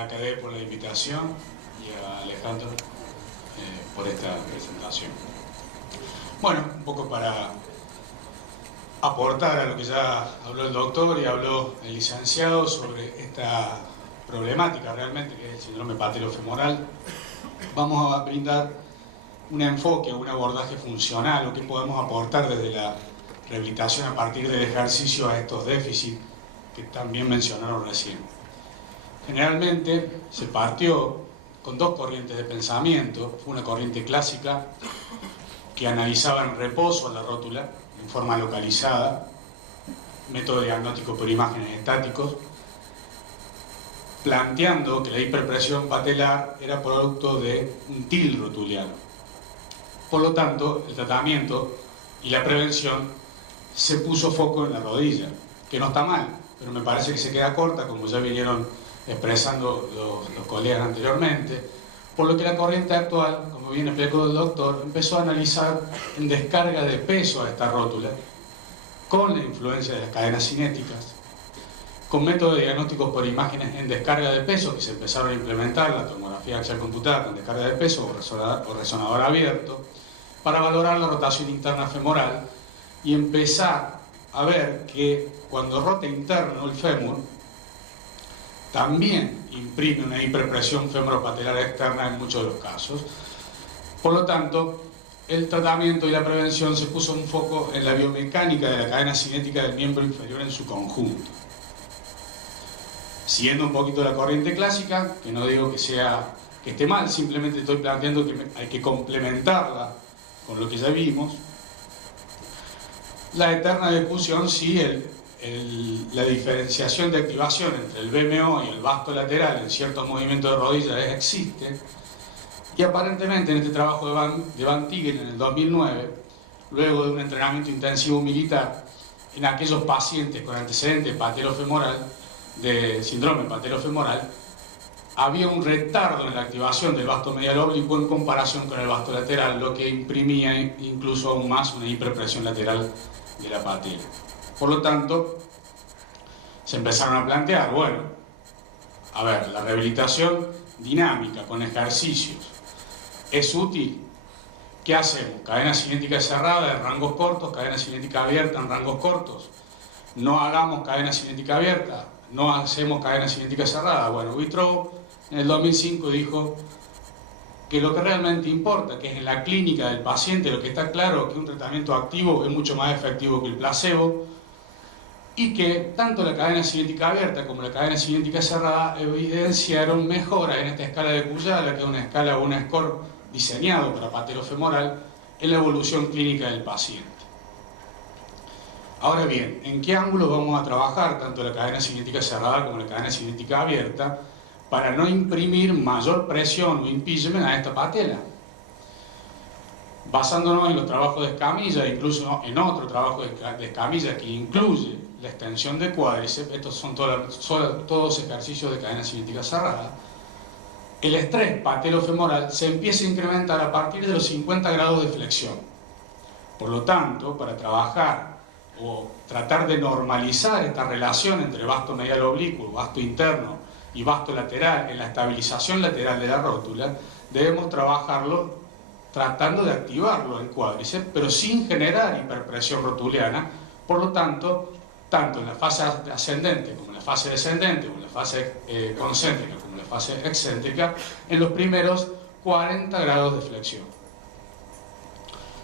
a KD por la invitación y a Alejandro por esta presentación. Bueno, un poco para aportar a lo que ya habló el doctor y habló el licenciado sobre esta problemática realmente que es el síndrome patelofemoral, vamos a brindar un enfoque, un abordaje funcional, lo que podemos aportar desde la rehabilitación a partir del ejercicio a estos déficits que también mencionaron recién. Generalmente se partió con dos corrientes de pensamiento. Fue una corriente clásica que analizaba en reposo a la rótula en forma localizada, método diagnóstico por imágenes estáticos, planteando que la hiperpresión patelar era producto de un til rotuliano. Por lo tanto, el tratamiento y la prevención se puso foco en la rodilla, que no está mal, pero me parece que se queda corta, como ya vinieron expresando los colegas anteriormente, por lo que la corriente actual, como bien explicó el doctor, empezó a analizar en descarga de peso a esta rótula, con la influencia de las cadenas cinéticas, con métodos de diagnósticos por imágenes en descarga de peso que se empezaron a implementar, la tomografía axial computada con descarga de peso o resonador abierto, para valorar la rotación interna femoral y empezar a ver que cuando rota interno el fémur, también imprime una hiperpresión femoropatelar externa en muchos de los casos. Por lo tanto, el tratamiento y la prevención se puso un foco en la biomecánica de la cadena cinética del miembro inferior en su conjunto. Siguiendo un poquito la corriente clásica, que no digo que esté mal, simplemente estoy planteando que hay que complementarla con lo que ya vimos. La eterna discusión si la diferenciación de activación entre el BMO y el vasto lateral en ciertos movimientos de rodilla existe, y aparentemente en este trabajo de Van Tighen en el 2009, luego de un entrenamiento intensivo militar en aquellos pacientes con antecedente patelofemoral, de síndrome patelofemoral, había un retardo en la activación del vasto medial oblicuo en comparación con el vasto lateral, lo que imprimía incluso aún más una hiperpresión lateral de la patela. Por lo tanto, se empezaron a plantear, bueno, a ver, la rehabilitación dinámica con ejercicios, ¿es útil? ¿Qué hacemos? ¿Cadena cinética cerrada en rangos cortos? ¿Cadena cinética abierta en rangos cortos? ¿No hagamos cadena cinética abierta? ¿No hacemos cadena cinética cerrada? Bueno, Whitrow en el 2005 dijo que lo que realmente importa, que es en la clínica del paciente, lo que está claro es que un tratamiento activo es mucho más efectivo que el placebo, y que tanto la cadena cinética abierta como la cadena cinética cerrada evidenciaron mejoras en esta escala de Kujala, que es una escala o un score diseñado para patelofemoral, en la evolución clínica del paciente. Ahora bien, ¿en qué ángulo vamos a trabajar tanto la cadena cinética cerrada como la cadena cinética abierta para no imprimir mayor presión o impingement a esta patela? Basándonos en los trabajos de Escamilla, incluso en otro trabajo de Escamilla que incluye la extensión de cuádriceps, estos son todos ejercicios de cadena cinética cerrada, el estrés patelofemoral se empieza a incrementar a partir de los 50 grados de flexión. Por lo tanto, para trabajar o tratar de normalizar esta relación entre vasto medial oblicuo, vasto interno y vasto lateral en la estabilización lateral de la rótula, debemos trabajarlo tratando de activarlo en cuádriceps, pero sin generar hiperpresión rotuliana. Por lo tanto, tanto en la fase ascendente como en la fase descendente, o en la fase concéntrica como en la fase excéntrica, en los primeros 40 grados de flexión.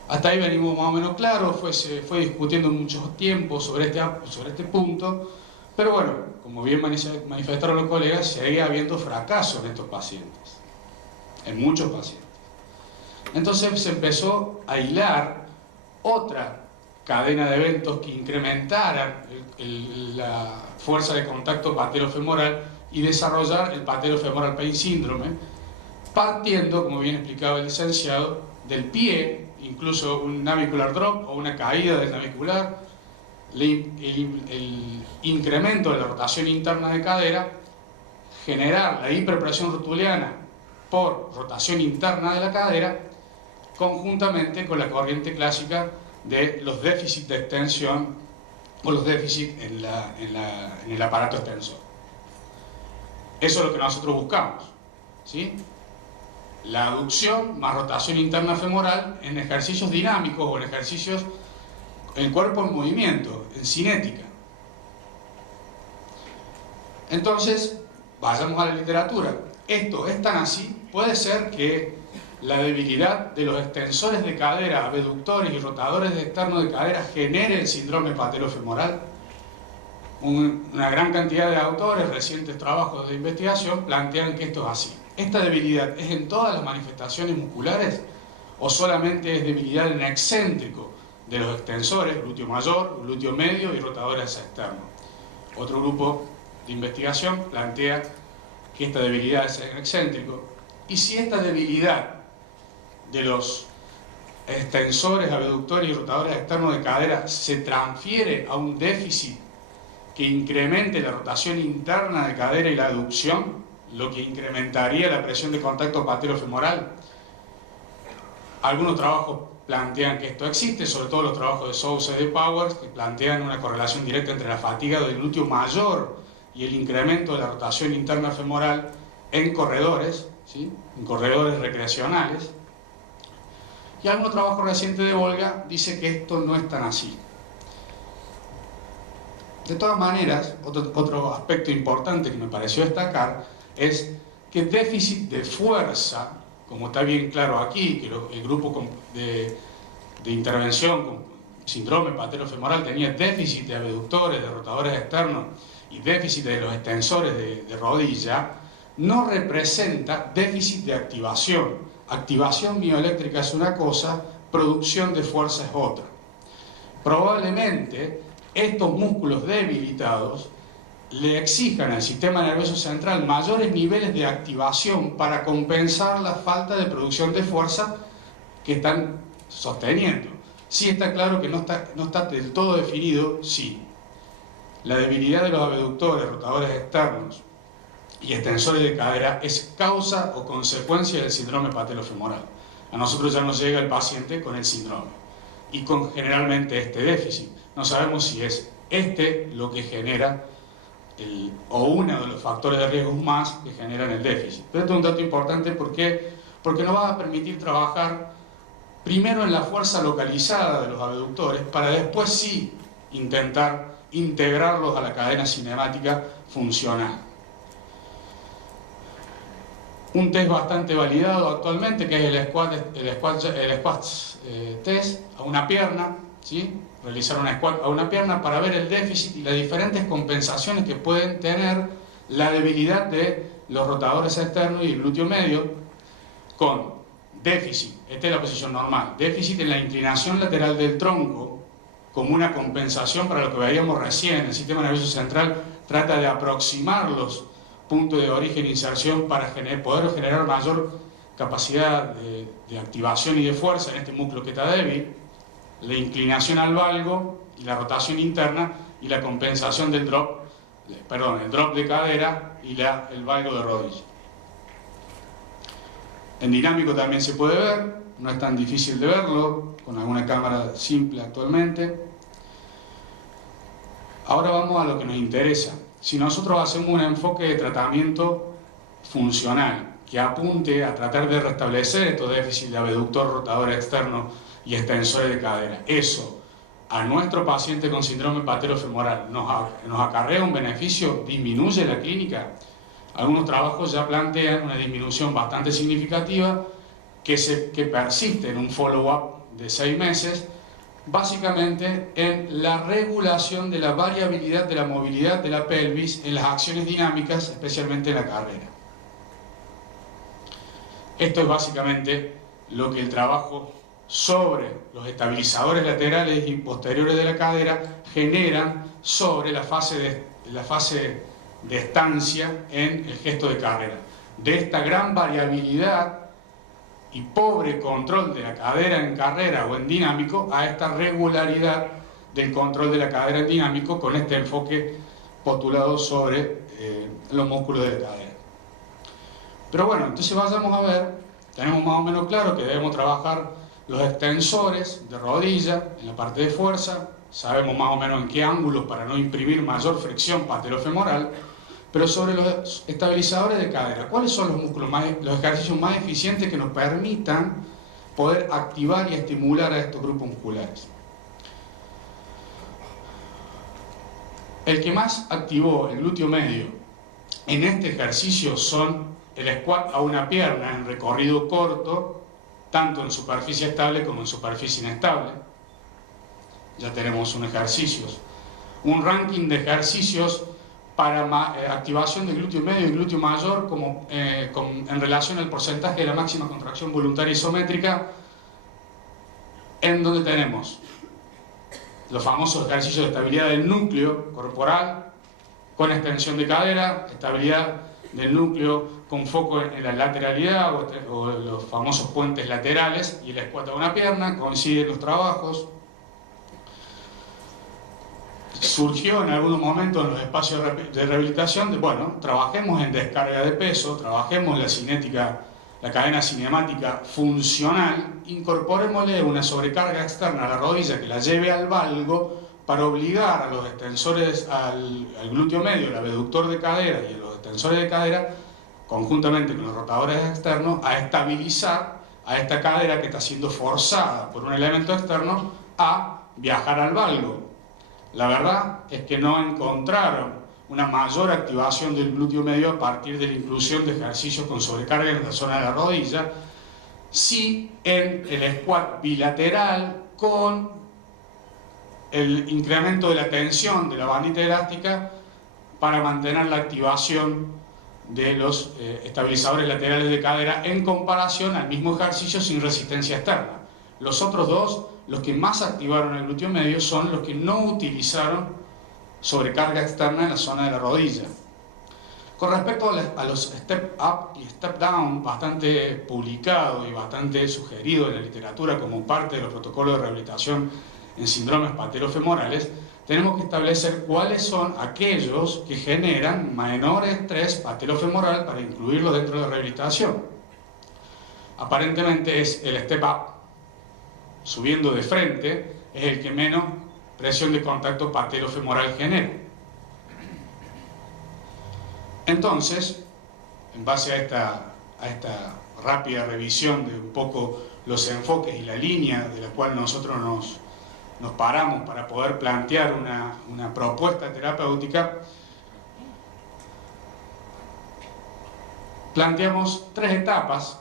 Hasta ahí venimos más o menos claros, se fue discutiendo mucho tiempo sobre este punto, pero bueno, como bien manifestaron los colegas, seguía habiendo fracaso en estos pacientes, en muchos pacientes. Entonces se empezó a hilar otra cadena de eventos que incrementaran la fuerza de contacto patelofemoral y desarrollar el patelofemoral pain síndrome, partiendo, como bien explicaba el licenciado, del pie, incluso un navicular drop o una caída del navicular, el incremento de la rotación interna de cadera, generar la hiperpresión rotuliana por rotación interna de la cadera, conjuntamente con la corriente clásica de los déficits de extensión o los déficits en el aparato extensor. Eso es lo que nosotros buscamos, ¿sí? La aducción más rotación interna femoral en ejercicios dinámicos o en ejercicios el cuerpo en movimiento, en cinética. Entonces, vayamos a la literatura. Esto es tan así, puede ser que la debilidad de los extensores de cadera, abductores y rotadores externos de cadera genere el síndrome patelofemoral. Una gran cantidad de autores, recientes trabajos de investigación, plantean que esto es así. ¿Esta debilidad es en todas las manifestaciones musculares o solamente es debilidad en excéntrico de los extensores, glúteo mayor, glúteo medio y rotadores externos? Otro grupo de investigación plantea que esta debilidad es en excéntrico, y si esta debilidad de los extensores, abductores y rotadores externos de cadera se transfiere a un déficit que incremente la rotación interna de cadera y la aducción, lo que incrementaría la presión de contacto patelofemoral. Algunos trabajos plantean que esto existe, sobre todo los trabajos de Sousa y de Powers, que plantean una correlación directa entre la fatiga del glúteo mayor y el incremento de la rotación interna femoral en corredores, ¿sí? En corredores recreacionales. Y algún trabajo reciente de Volga dice que esto no es tan así. De todas maneras, otro aspecto importante que me pareció destacar es que déficit de fuerza, como está bien claro aquí, que el grupo de intervención con síndrome patelofemoral tenía déficit de abductores, de rotadores externos y déficit de los extensores de rodilla, no representa déficit de activación. Activación mioeléctrica es una cosa, producción de fuerza es otra. Probablemente estos músculos debilitados le exijan al sistema nervioso central mayores niveles de activación para compensar la falta de producción de fuerza que están sosteniendo. Sí está claro que no está del todo definido, sí. La debilidad de los abductores, rotadores externos y extensores de cadera es causa o consecuencia del síndrome patelofemoral. A nosotros ya nos llega el paciente con el síndrome y con generalmente este déficit. No sabemos si es lo que genera o uno de los factores de riesgo más que generan el déficit. Pero esto es un dato importante porque nos va a permitir trabajar primero en la fuerza localizada de los abductores para después sí intentar integrarlos a la cadena cinemática funcional. Un test bastante validado actualmente, que es el squat test a una pierna, ¿sí? Realizar un squat a una pierna para ver el déficit y las diferentes compensaciones que pueden tener la debilidad de los rotadores externos y el glúteo medio con déficit, esta es la posición normal, déficit en la inclinación lateral del tronco como una compensación para lo que veíamos recién. El sistema nervioso central trata de aproximar los puntos de origen e inserción para poder generar mayor capacidad de activación y de fuerza en este músculo que está débil, la inclinación al valgo y la rotación interna y la compensación del drop, el drop de cadera y el valgo de rodilla. En dinámico también se puede ver, no es tan difícil de verlo, con alguna cámara simple actualmente. Ahora vamos a lo que nos interesa. Si nosotros hacemos un enfoque de tratamiento funcional que apunte a tratar de restablecer estos déficits de abductor, rotador externo y extensores de cadera, eso a nuestro paciente con síndrome patelofemoral nos acarrea un beneficio, disminuye la clínica. Algunos trabajos ya plantean una disminución bastante significativa que persiste en un follow-up de 6 meses, básicamente en la regulación de la variabilidad de la movilidad de la pelvis en las acciones dinámicas, especialmente en la carrera. Esto es básicamente lo que el trabajo sobre los estabilizadores laterales y posteriores de la cadera generan sobre la fase de estancia en el gesto de carrera. De esta gran variabilidad y pobre control de la cadera en carrera o en dinámico a esta regularidad del control de la cadera en dinámico con este enfoque postulado sobre los músculos de la cadera. Pero bueno, entonces vayamos a ver, tenemos más o menos claro que debemos trabajar los extensores de rodilla en la parte de fuerza, sabemos más o menos en qué ángulos para no imprimir mayor fricción patelofemoral, Pero sobre los estabilizadores de cadera, ¿cuáles son los ejercicios más eficientes que nos permitan poder activar y estimular a estos grupos musculares? El que más activó el glúteo medio en este ejercicio son el squat a una pierna en recorrido corto, tanto en superficie estable como en superficie inestable. Ya tenemos un ranking de ejercicios para activación del glúteo medio y glúteo mayor en relación al porcentaje de la máxima contracción voluntaria isométrica, en donde tenemos los famosos ejercicios de estabilidad del núcleo corporal con extensión de cadera, estabilidad del núcleo con foco en la lateralidad o los famosos puentes laterales, y el squat a una pierna. Coinciden los trabajos. Surgió en algunos momentos en los espacios de rehabilitación trabajemos en descarga de peso, trabajemos la cinética, la cadena cinemática funcional, incorporémosle una sobrecarga externa a la rodilla que la lleve al valgo para obligar a los extensores, al glúteo medio, al abductor de cadera y a los extensores de cadera, conjuntamente con los rotadores externos, a estabilizar a esta cadera que está siendo forzada por un elemento externo a viajar al valgo. La verdad es que no encontraron una mayor activación del glúteo medio a partir de la inclusión de ejercicios con sobrecarga en la zona de la rodilla, sí en el squat bilateral con el incremento de la tensión de la bandita elástica para mantener la activación de los estabilizadores laterales de cadera en comparación al mismo ejercicio sin resistencia externa. Los otros dos, los que más activaron el glúteo medio, son los que no utilizaron sobrecarga externa en la zona de la rodilla. Con respecto a los step up y step down, bastante publicado y bastante sugerido en la literatura como parte de los protocolos de rehabilitación en síndromes patelofemorales, tenemos que establecer cuáles son aquellos que generan menor estrés patelofemoral para incluirlos dentro de la rehabilitación. Aparentemente es el step up, subiendo de frente, es el que menos presión de contacto patelofemoral genera. Entonces, en base a esta rápida revisión de un poco los enfoques y la línea de la cual nosotros nos paramos para poder plantear una propuesta terapéutica, planteamos 3 etapas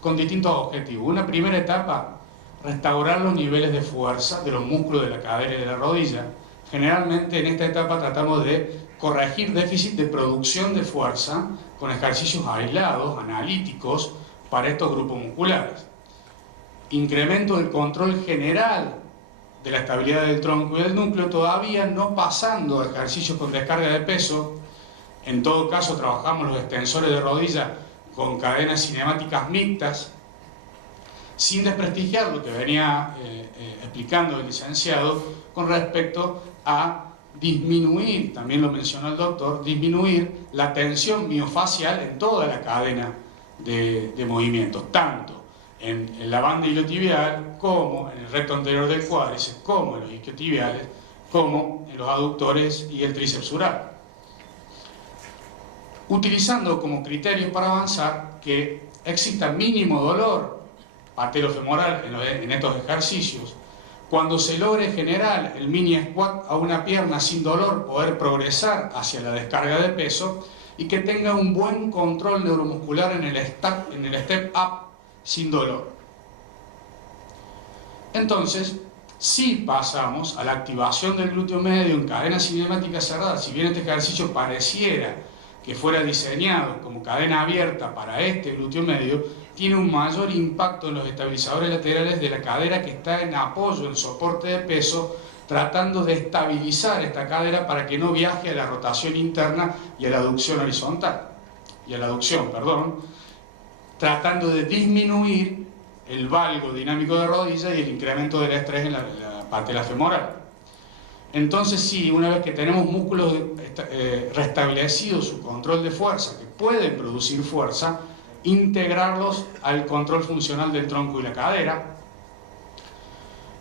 con distintos objetivos. Una primera etapa, restaurar los niveles de fuerza de los músculos de la cadera y de la rodilla. Generalmente en esta etapa tratamos de corregir déficit de producción de fuerza con ejercicios aislados, analíticos, para estos grupos musculares. Incremento del control general de la estabilidad del tronco y del núcleo, todavía no pasando a ejercicios con descarga de peso. En todo caso trabajamos los extensores de rodilla con cadenas cinemáticas mixtas, sin desprestigiar lo que venía explicando el licenciado con respecto a disminuir, también lo mencionó el doctor, disminuir la tensión miofacial en toda la cadena de movimientos, tanto en la banda iliotibial como en el recto anterior del cuádriceps, como en los isquiotibiales, como en los aductores y el tríceps sural. Utilizando como criterio para avanzar que exista mínimo dolor patelofemoral en estos ejercicios. Cuando se logre generar el mini squat a una pierna sin dolor, poder progresar hacia la descarga de peso y que tenga un buen control neuromuscular en el step up sin dolor. Entonces, si pasamos a la activación del glúteo medio en cadena cinemática cerrada, si bien este ejercicio pareciera que fuera diseñado como cadena abierta para este glúteo medio, tiene un mayor impacto en los estabilizadores laterales de la cadera que está en apoyo, en soporte de peso, tratando de estabilizar esta cadera para que no viaje a la rotación interna y a la aducción horizontal, tratando de disminuir el valgo dinámico de rodilla y el incremento del estrés en la patela femoral. Entonces sí, una vez que tenemos músculos restablecidos su control de fuerza, que pueden producir fuerza, integrarlos al control funcional del tronco y la cadera.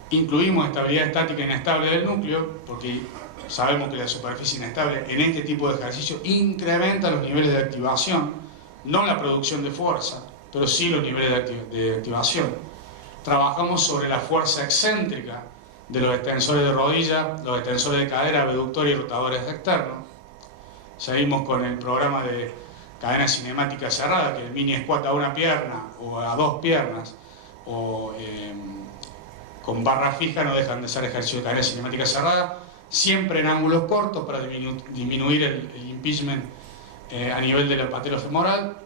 Incluimos estabilidad estática inestable del núcleo, porque sabemos que la superficie inestable en este tipo de ejercicio incrementa los niveles de activación, no la producción de fuerza, pero sí los niveles de activación. Trabajamos sobre la fuerza excéntrica de los extensores de rodilla, los extensores de cadera, abductores y rotadores externos. Seguimos con el programa de cadena cinemática cerrada, que el mini squat a una pierna o a dos piernas, o con barra fija, no dejan de ser ejercicios de cadena cinemática cerrada, siempre en ángulos cortos para disminuir el impingement a nivel de la patelofemoral.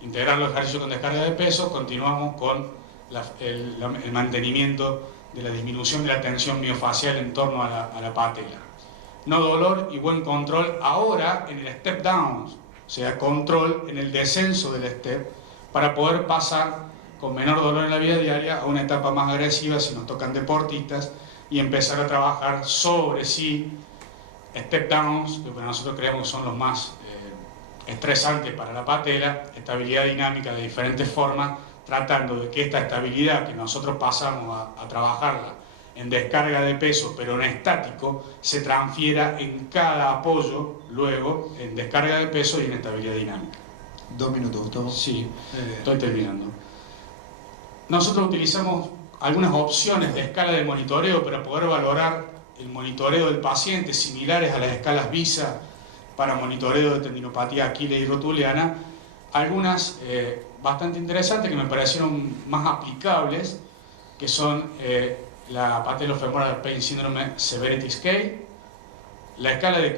Integrar los ejercicios con descarga de peso. Continuamos con el mantenimiento de la disminución de la tensión miofacial en torno a la patela. No dolor y buen control ahora en el step down, o sea, control en el descenso del step, para poder pasar con menor dolor en la vida diaria a una etapa más agresiva si nos tocan deportistas, y empezar a trabajar sobre sí step downs, que para nosotros creemos que son los más estresantes para la patela, estabilidad dinámica de diferentes formas, tratando de que esta estabilidad que nosotros pasamos a trabajarla en descarga de peso, pero en estático, se transfiera en cada apoyo, luego en descarga de peso y en estabilidad dinámica. 2 minutos, Gustavo. Sí, estoy terminando. Nosotros utilizamos algunas opciones de escala de monitoreo para poder valorar el monitoreo del paciente, similares a las escalas VISA para monitoreo de tendinopatía aquiles y rotuliana. Algunas bastante interesantes que me parecieron más aplicables, que son la Patellofemoral Pain Syndrome Severity Scale, la escala de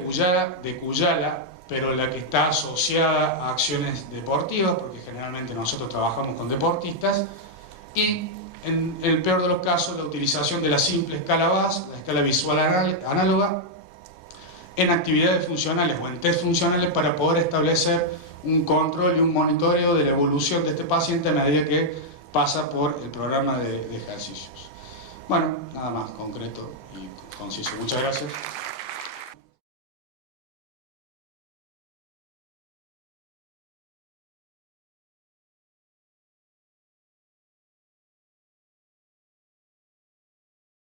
Kujala, pero la que está asociada a acciones deportivas, porque generalmente nosotros trabajamos con deportistas, y en el peor de los casos la utilización de la simple escala VAS, la escala visual análoga, en actividades funcionales o en test funcionales, para poder establecer un control y un monitoreo de la evolución de este paciente a medida que pasa por el programa de ejercicios. Bueno, nada más concreto y conciso. Muchas gracias.